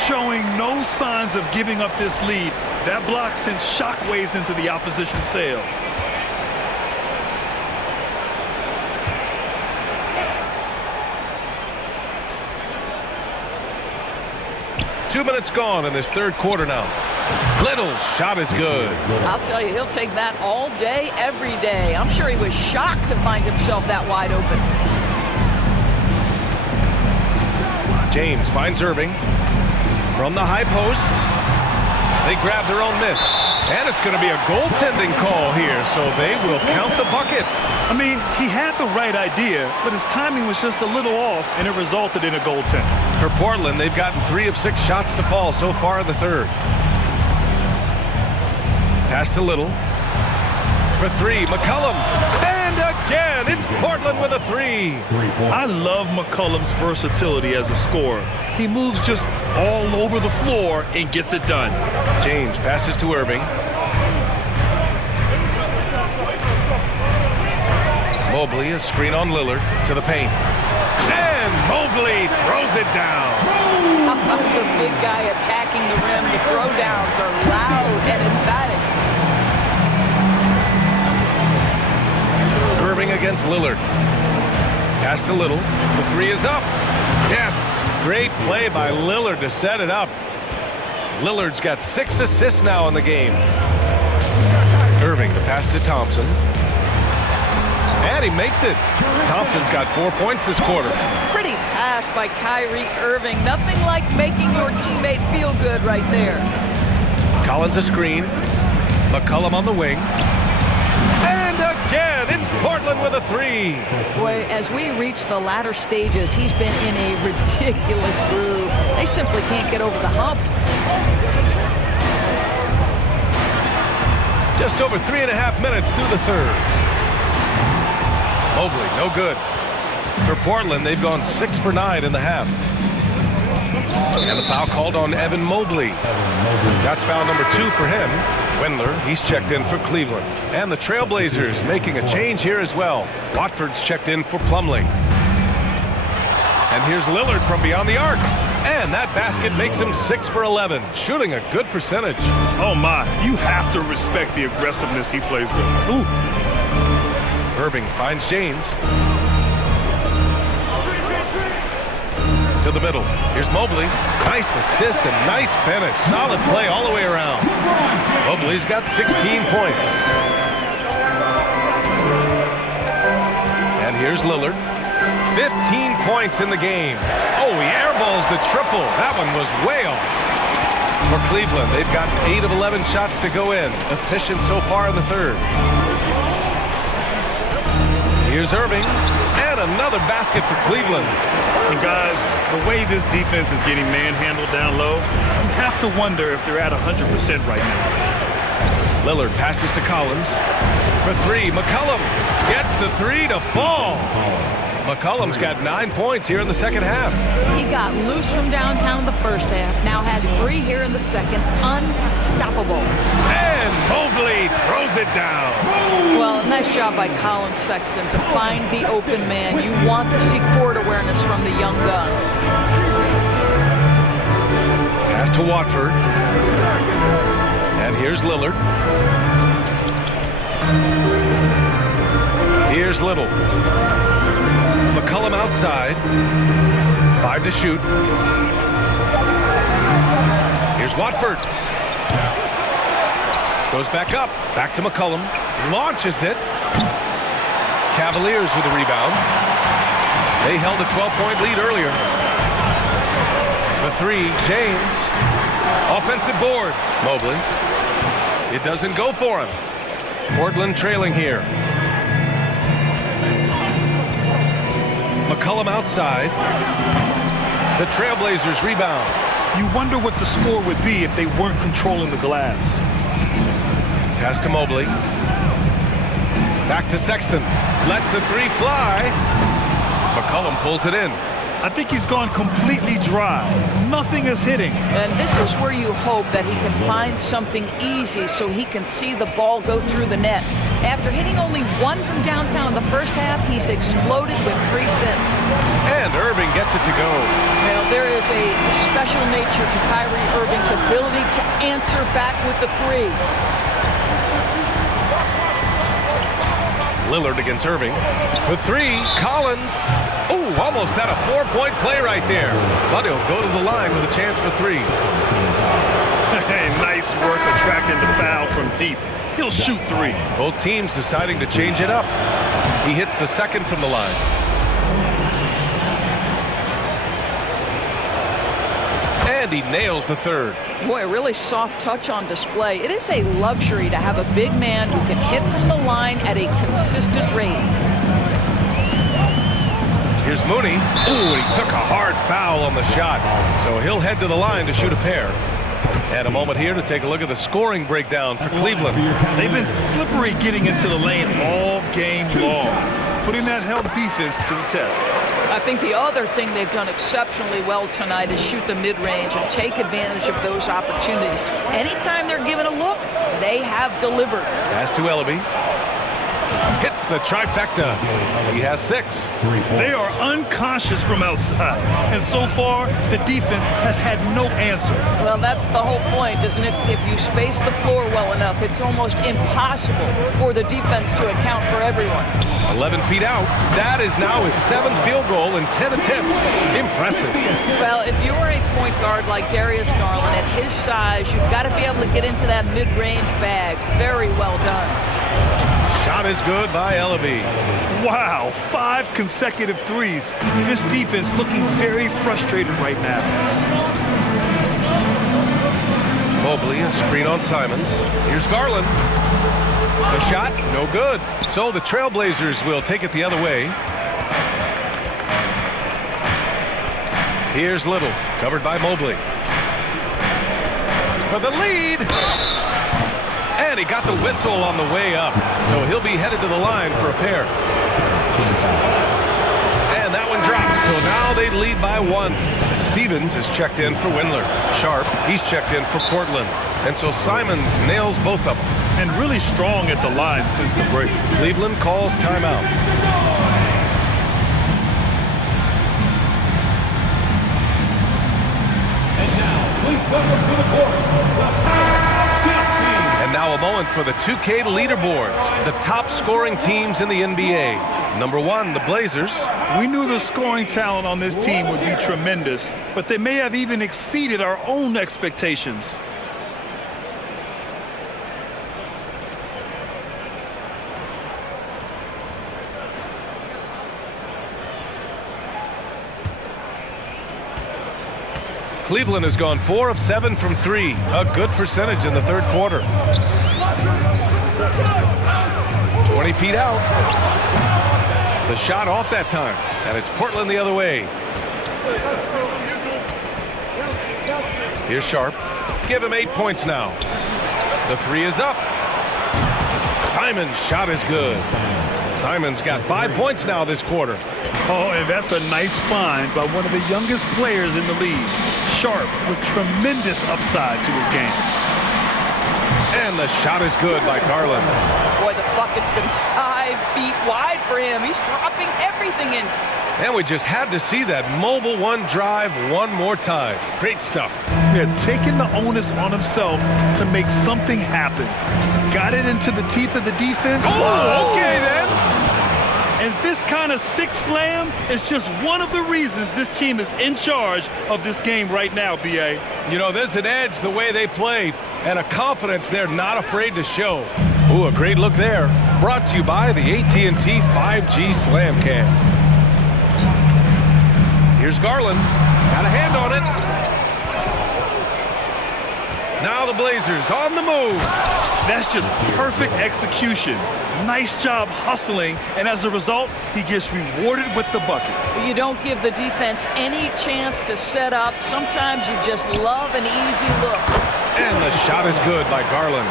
Showing no signs of giving up this lead. That block sent shockwaves into the opposition sails. Two minutes gone in this third quarter now. Little's shot is good. I'll tell you, he'll take that all day, every day. I'm sure he was shocked to find himself that wide open. James finds Irving from the high post. They grab their own miss. And it's going to be a goaltending call here, so they will count the bucket. I mean, he had the right idea, but his timing was just a little off, and it resulted in a goaltend. For Portland, they've gotten 3 of 6 shots to fall so far in the third. Pass to Little. For 3, McCollum. And again, it's Portland with a 3. I love McCollum's versatility as a scorer. He moves just all over the floor and gets it done. James passes to Irving. Mobley, a screen on Lillard to the paint. And Mobley throws it down. How about the big guy attacking the rim? The throwdowns are loud and emphatic. Irving against Lillard. Pass to Little. The 3 is up. Yes, great play by Lillard to set it up. Lillard's got 6 assists now in the game. Irving, the pass to Thompson. And he makes it. Thompson's got 4 points this quarter. Pretty pass by Kyrie Irving. Nothing like making your teammate feel good right there. Collins a screen. McCollum on the wing. And again, it's Portland with a 3. Boy, as we reach the latter stages, he's been in a ridiculous groove. They simply can't get over the hump. Just over 3.5 minutes through the third. Mobley, no good. For Portland, they've gone 6 for 9 in the half. And the foul called on Evan Mobley. That's foul number 2 for him. Wendler, he's checked in for Cleveland. And the Trailblazers making a change here as well. Watford's checked in for Plumlee. And here's Lillard from beyond the arc. And that basket makes him 6 for 11, shooting a good percentage. Oh my, you have to respect the aggressiveness he plays with. Ooh. Irving finds James. To the middle. Here's Mobley. Nice assist and nice finish. Solid play all the way around. Mobley's got 16 points. And here's Lillard. 15 points in the game. Oh, he airballs the triple. That one was way off. For Cleveland, they've gotten 8 of 11 shots to go in. Efficient so far in the third. Here's Irving. And another basket for Cleveland. And guys, the way this defense is getting manhandled down low, you have to wonder if they're at 100% right now. Lillard passes to Collins. For 3, McCollum gets the 3 to fall. McCollum's got 9 points here in the second half. He got loose from downtown in the first half, now has 3 here in the second. Unstoppable. And Mobley throws it down. Well, nice job by Colin Sexton to find the open man. You want to see court awareness from the young gun. Pass to Watford. And here's Lillard. Here's Little. McCollum outside. 5 to shoot. Here's Watford. Goes back up. Back to McCollum. Launches it. Cavaliers with the rebound. They held a 12-point lead earlier. The 3, James. Offensive board. Mobley. It doesn't go for him. Portland trailing here. McCollum outside. The Trailblazers rebound. You wonder what the score would be if they weren't controlling the glass. Pass to Mobley. Back to Sexton. Lets the 3 fly. McCollum pulls it in. I think he's gone completely dry. Nothing is hitting. And this is where you hope that he can find something easy so he can see the ball go through the net. After hitting only 1 from downtown in the first half, he's exploded with 3 since. And Irving gets it to go. Well, there is a special nature to Kyrie Irving's ability to answer back with the 3. Lillard against Irving. For 3, Collins. Ooh, almost had a 4-point play right there. But he'll go to the line with a chance for 3. Hey, nice work attracting the foul from deep. He'll shoot 3. Both teams deciding to change it up. He hits the second from the line. And he nails the third. Boy, a really soft touch on display. It is a luxury to have a big man who can hit from the line at a consistent rate. Here's Mooney. Ooh, he took a hard foul on the shot. So he'll head to the line to shoot a pair. And a moment here to take a look at the scoring breakdown for Cleveland. They've been slippery getting into the lane all game long, putting that help defense to the test. I think the other thing they've done exceptionally well tonight is shoot the mid-range and take advantage of those opportunities. Anytime they're given a look, they have delivered. Pass to Ellaby. Hits the trifecta. He has 6. They are unconscious from outside, and so far, the defense has had no answer. Well, that's the whole point, isn't it? If you space the floor well enough, it's almost impossible for the defense to account for everyone. 11 feet out. That is now his 7th field goal in 10 attempts. Impressive. Well, if you're a point guard like Darius Garland, at his size, you've got to be able to get into that mid-range bag. Very well done. Shot is good by Ellaby. Wow, 5 consecutive threes. This defense looking very frustrated right now. Mobley, a screen on Simons. Here's Garland. The shot, no good. So the Trailblazers will take it the other way. Here's Little, covered by Mobley. For the lead. And he got the whistle on the way up. So he'll be headed to the line for a pair. And So now they lead by 1. Stevens is checked in for Windler. Sharp, he's checked in for Portland. And so Simons nails both of them. And really strong at the line since the break. Cleveland calls timeout. And now a moment for the 2K leaderboards. The top scoring teams in the NBA. Number 1, the Blazers. We knew the scoring talent on this team would be tremendous, but they may have even exceeded our own expectations. Cleveland has gone 4 of 7 from 3. A good percentage in the third quarter. 20 feet out. The shot off that time. And it's Portland the other way. Here's Sharp. Give him 8 points now. The 3 is up. Simon's shot is good. Simon's got 5 points now this quarter. Oh, and that's a nice find by one of the youngest players in the league. Sharp with tremendous upside to his game. And the shot is good by Garland. Boy, the bucket's been 5 feet wide for him. He's dropping everything in. And we just had to see that mobile one drive one more time. Great stuff. Yeah, taking the onus on himself to make something happen. Got it into the teeth of the defense. Oh, okay then. And this kind of sick slam is just one of the reasons this team is in charge of this game right now, B.A. You know, there's an edge the way they play and a confidence they're not afraid to show. Ooh, a great look there. Brought to you by the AT&T 5G Slam Cam. Here's Garland. Got a hand on it. Now the Blazers on the move. That's just perfect execution. Nice job hustling, and as a result, he gets rewarded with the bucket. You don't give the defense any chance to set up. Sometimes you just love an easy look. And the shot is good by Garland.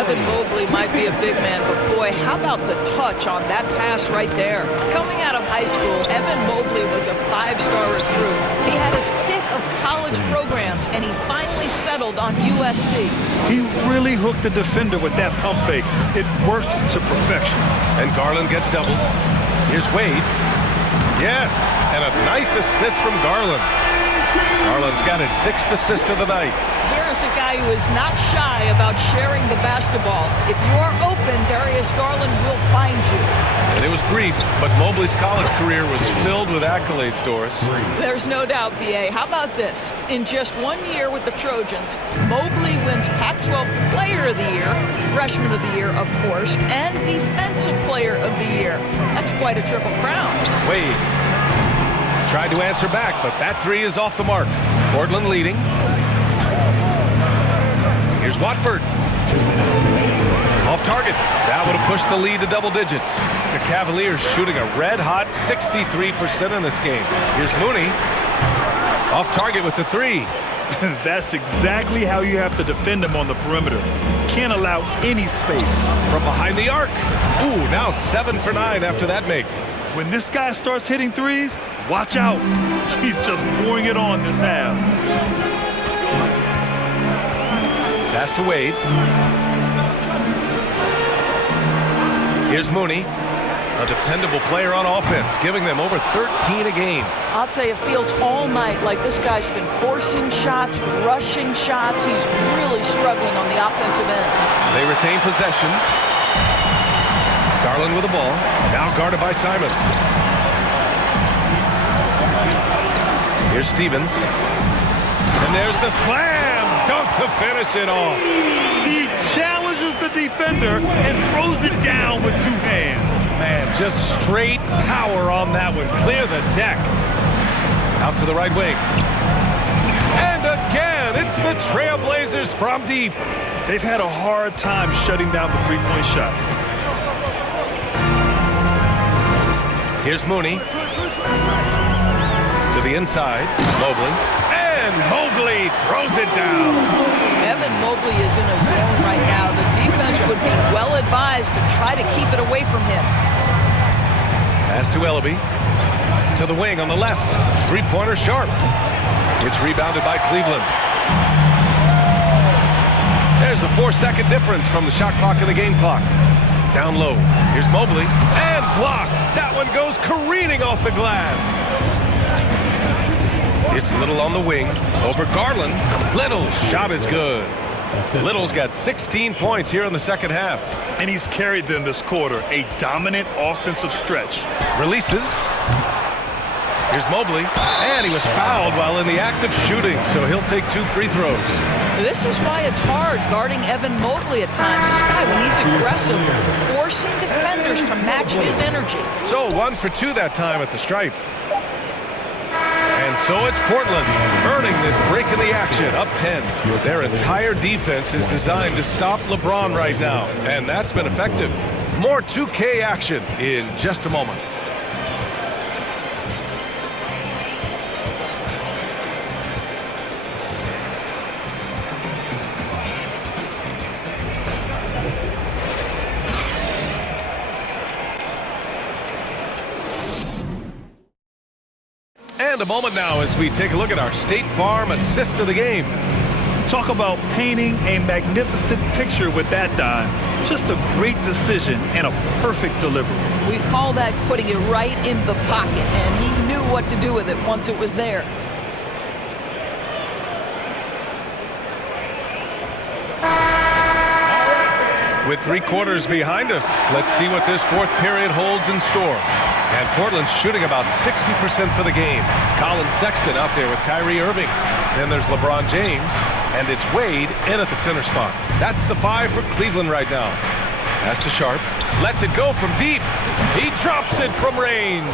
Evan Mobley might be a big man, but boy, how about the touch on that pass right there? Coming out of high school, Evan Mobley was a 5-star recruit. He had his pick of college programs, and he finally settled on USC. He really hooked the defender with that pump fake. It worked to perfection. And Garland gets doubled. Here's Wade. Yes, and a nice assist from Garland. Garland's got his 6th assist of the night. Here is a guy who is not shy about sharing the basketball. If you are open, Darius Garland will find you. And it was brief, but Mobley's college career was filled with accolades, Doris. There's no doubt, B.A. How about this? In just 1 year with the Trojans, Mobley wins Pac-12 Player of the Year, Freshman of the Year, of course, and Defensive Player of the Year. That's quite a triple crown. Wade tried to answer back, but that 3 is off the mark. Portland leading. Here's Watford. Off target. That would have pushed the lead to double digits. The Cavaliers shooting a red-hot 63% in this game. Here's Mooney. Off target with the 3. That's exactly how you have to defend him on the perimeter. Can't allow any space. From behind the arc. Ooh, now 7 for 9 after that make. When this guy starts hitting threes, watch out. He's just pouring it on this half. Pass to Wade. Here's Mooney, a dependable player on offense, giving them over 13 a game. I'll tell you, it feels all night like this guy's been forcing shots, rushing shots. He's really struggling on the offensive end. They retain possession. Garland with the ball, now guarded by Simons. Here's Stevens. And there's the slam dunk to finish it off. He challenges the defender and throws it down with 2 hands. Man, just straight power on that one. Clear the deck. Out to the right wing. And again, it's the Trailblazers from deep. They've had a hard time shutting down the 3-point shot. Here's Mooney. To the inside, Mobley. And Mobley throws it down. Evan Mobley is in a zone right now. The defense would be well advised to try to keep it away from him. Pass to Ellaby. To the wing on the left. Three-pointer Sharp. It's rebounded by Cleveland. There's a 4-second difference from the shot clock and the game clock. Down low. Here's Mobley. And blocked. That one goes careening off the glass. It's Little on the wing. Over Garland. Little's shot is good. Little's got 16 points here in the second half. And he's carried them this quarter. A dominant offensive stretch. Releases. Here's Mobley. And he was fouled while in the act of shooting, so he'll take 2 free throws. This is why it's hard guarding Evan Mobley at times. This guy, when he's aggressive, forcing defenders to match his energy. So 1 for 2 that time at the stripe. And so it's Portland earning this break in the action, up 10. Their entire defense is designed to stop LeBron right now, and that's been effective. More 2K action in just a moment. And a moment now as we take a look at our State Farm assist of the game. Talk about painting a magnificent picture with that dime. Just a great decision and a perfect delivery. We call that putting it right in the pocket, and he knew what to do with it once it was there. With 3 quarters behind us, let's see what this 4th period holds in store. And Portland's shooting about 60% for the game. Colin Sexton out there with Kyrie Irving. Then there's LeBron James, and it's Wade in at the center spot. That's the 5 for Cleveland right now. Pass to Sharp. Lets it go from deep. He drops it from range.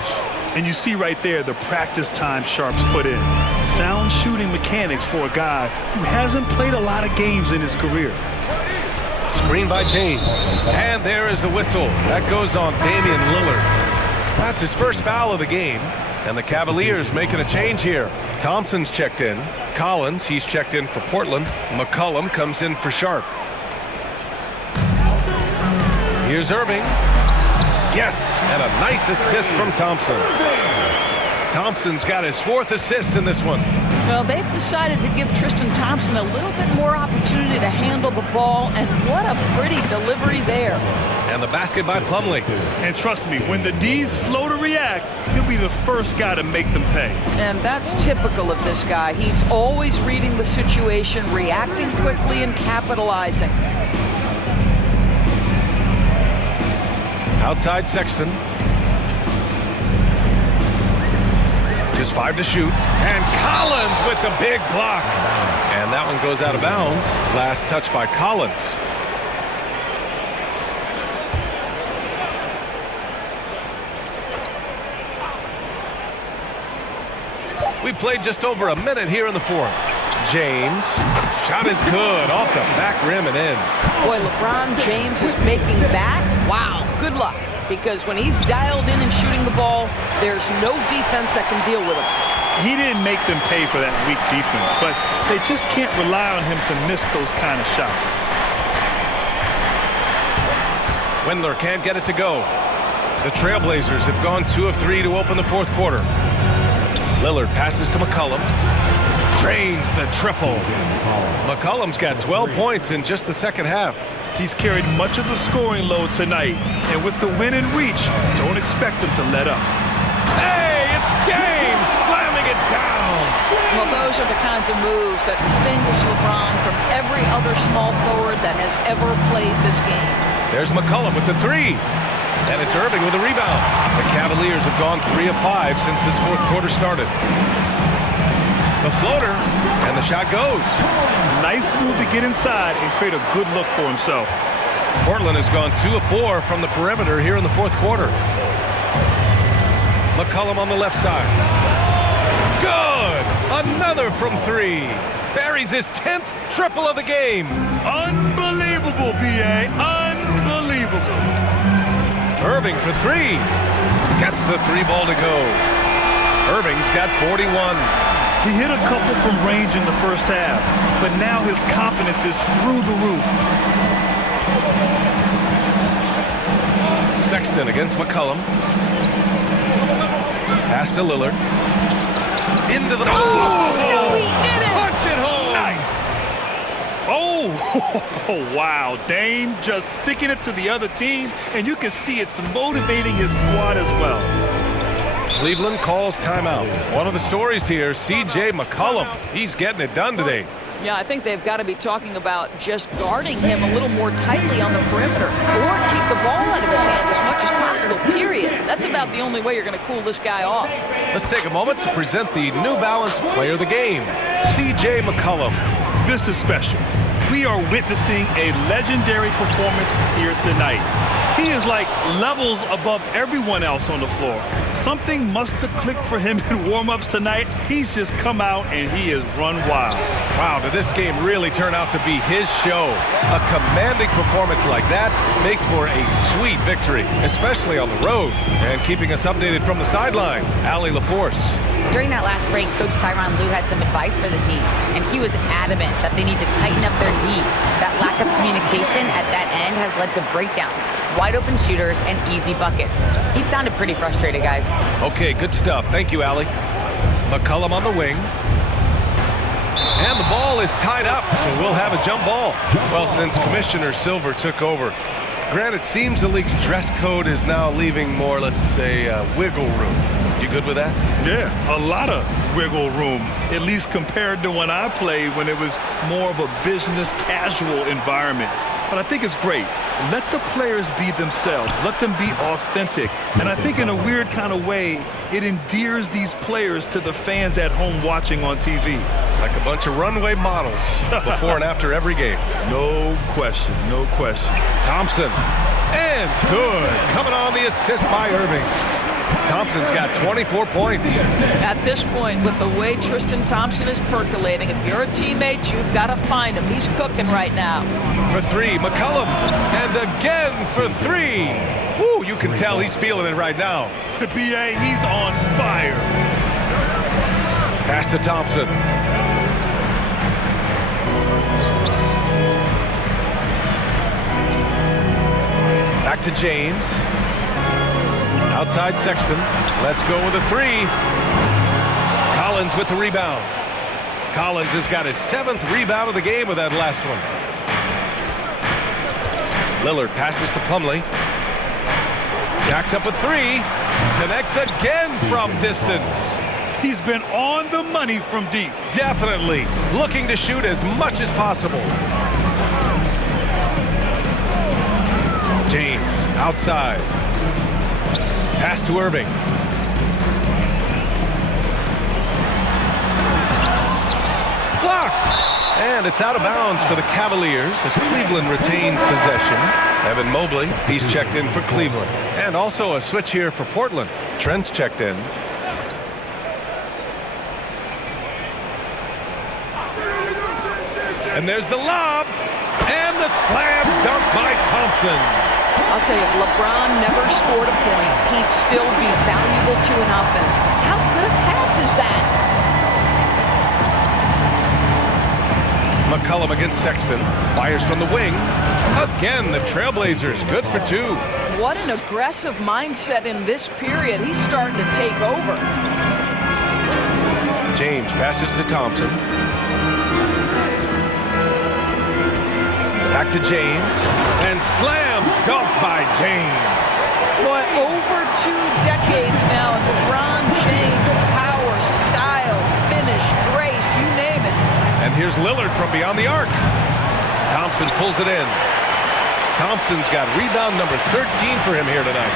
And you see right there the practice time Sharp's put in. Sound shooting mechanics for a guy who hasn't played a lot of games in his career. Screen by James. And there is the whistle. That goes on Damian Lillard. That's his first foul of the game. And the Cavaliers making a change here. Thompson's checked in. Collins, he's checked in for Portland. McCollum comes in for Sharp. Here's Irving. Yes, and a nice assist from Thompson. Thompson's got his 4th assist in this one. Well, they've decided to give Tristan Thompson a little bit more opportunity to handle the ball, and what a pretty delivery there. And the basket by Plumlee. And trust me, when the D's slow to react, he'll be the first guy to make them pay. And that's typical of this guy. He's always reading the situation, reacting quickly, and capitalizing. Outside Sexton. Just 5 to shoot. And Collins with the big block. And that one goes out of bounds. Last touch by Collins. We played just over a minute here in the 4th. James. Shot is good. Off the back rim and in. Boy, LeBron James is making that. Wow, good luck. Because when he's dialed in and shooting the ball, there's no defense that can deal with him. He didn't make them pay for that weak defense, but they just can't rely on him to miss those kind of shots. Windler can't get it to go. The Trailblazers have gone 2 of 3 to open the 4th quarter. Lillard passes to McCollum. Drains the triple. McCollum's got 12 points in just the second half. He's carried much of the scoring load tonight, and with the win in reach, don't expect him to let up. Hey, it's James slamming it down. Well, those are the kinds of moves that distinguish LeBron from every other small forward that has ever played this game. There's McCollum with the 3. And it's Irving with a rebound. The Cavaliers have gone 3 of 5 since this 4th quarter started. The floater, and the shot goes. Nice move to get inside and create a good look for himself. Portland has gone 2 of 4 from the perimeter here in the 4th quarter. McCollum on the left side. Good! Another from 3. Buries his 10th triple of the game. Unbelievable, B.A. Unbelievable. Irving for 3. Gets the 3 ball to go. Irving's got 41. He hit a couple from range in the first half, but now his confidence is through the roof. Sexton against McCollum. Pass to Lillard. Into the... No, he did it! Punch it home! Nice. Oh, wow. Dame just sticking it to the other team, and you can see it's motivating his squad as well. Cleveland calls timeout. One of the stories here, C.J. McCollum. He's getting it done today. Yeah, I think they've got to be talking about just guarding him a little more tightly on the perimeter or keep the ball out of his hands as much as possible, period. That's about the only way you're going to cool this guy off. Let's take a moment to present the New Balance player of the game, C.J. McCollum. This is special. We are witnessing a legendary performance here tonight. He is like levels above everyone else on the floor. Something must have clicked for him in warm-ups tonight. He's just come out and he has run wild. Wow, did this game really turn out to be his show? A commanding performance like that makes for a sweet victory, especially on the road. And keeping us updated from the sideline, Allie LaForce. During that last break, Coach Tyronn Lue had some advice for the team, and he was adamant that they need to tighten up their D. That lack of communication at that end has led to breakdowns, wide open shooters, and easy buckets. He sounded pretty frustrated, guys. Okay, good stuff. Thank you, Allie. McCollum on the wing. And the ball is tied up, so we'll have a jump ball. Well, since Commissioner Silver took over, granted, it seems the league's dress code is now leaving more, let's say, wiggle room. You good with that? Yeah, a lot of wiggle room, at least compared to when I played when it was more of a business casual environment. But I think it's great. Let the players be themselves. Let them be authentic. And I think in a weird kind of way, it endears these players to the fans at home watching on TV. Like a bunch of runway models before and after every game. No question, no question. Thompson, and good. Coming on the assist by Irving. Thompson's got 24 points. At this point, with the way Tristan Thompson is percolating, if you're a teammate, you've got to find him. He's cooking right now. For three, McCollum, and again for three. Woo, you can tell he's feeling it right now. The BA, he's on fire. Pass to Thompson. Back to James. Outside Sexton. Let's go with a three. Collins with the rebound. Collins has got his 7th rebound of the game with that last one. Lillard passes to Plumlee. Jacks up with three. Connects again from distance. He's been on the money from deep. Definitely looking to shoot as much as possible. James outside. Pass to Irving. Blocked. And it's out of bounds for the Cavaliers as Cleveland retains possession. Evan Mobley, he's checked in for Cleveland. And also a switch here for Portland. Trent's checked in. And there's the lob. And the slam dunk by Thompson. I'll tell you, if LeBron never scored a point, he'd still be valuable to an offense. How good a pass is that? McCollum against Sexton. Fires from the wing. Again, the Trailblazers good for two. What an aggressive mindset in this period. He's starting to take over. James passes to Thompson. Back to James. And slam dunk by James. Boy, over 2 decades now of LeBron James, power, style, finish, grace, you name it. And here's Lillard from beyond the arc. Thompson pulls it in. Thompson's got rebound number 13 for him here tonight.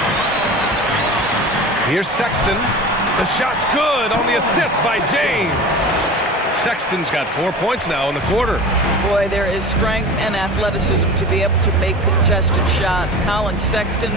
Here's Sexton. The shot's good on the assist by James. Sexton's got 4 points now in the quarter. Boy, there is strength and athleticism to be able to make contested shots. Colin Sexton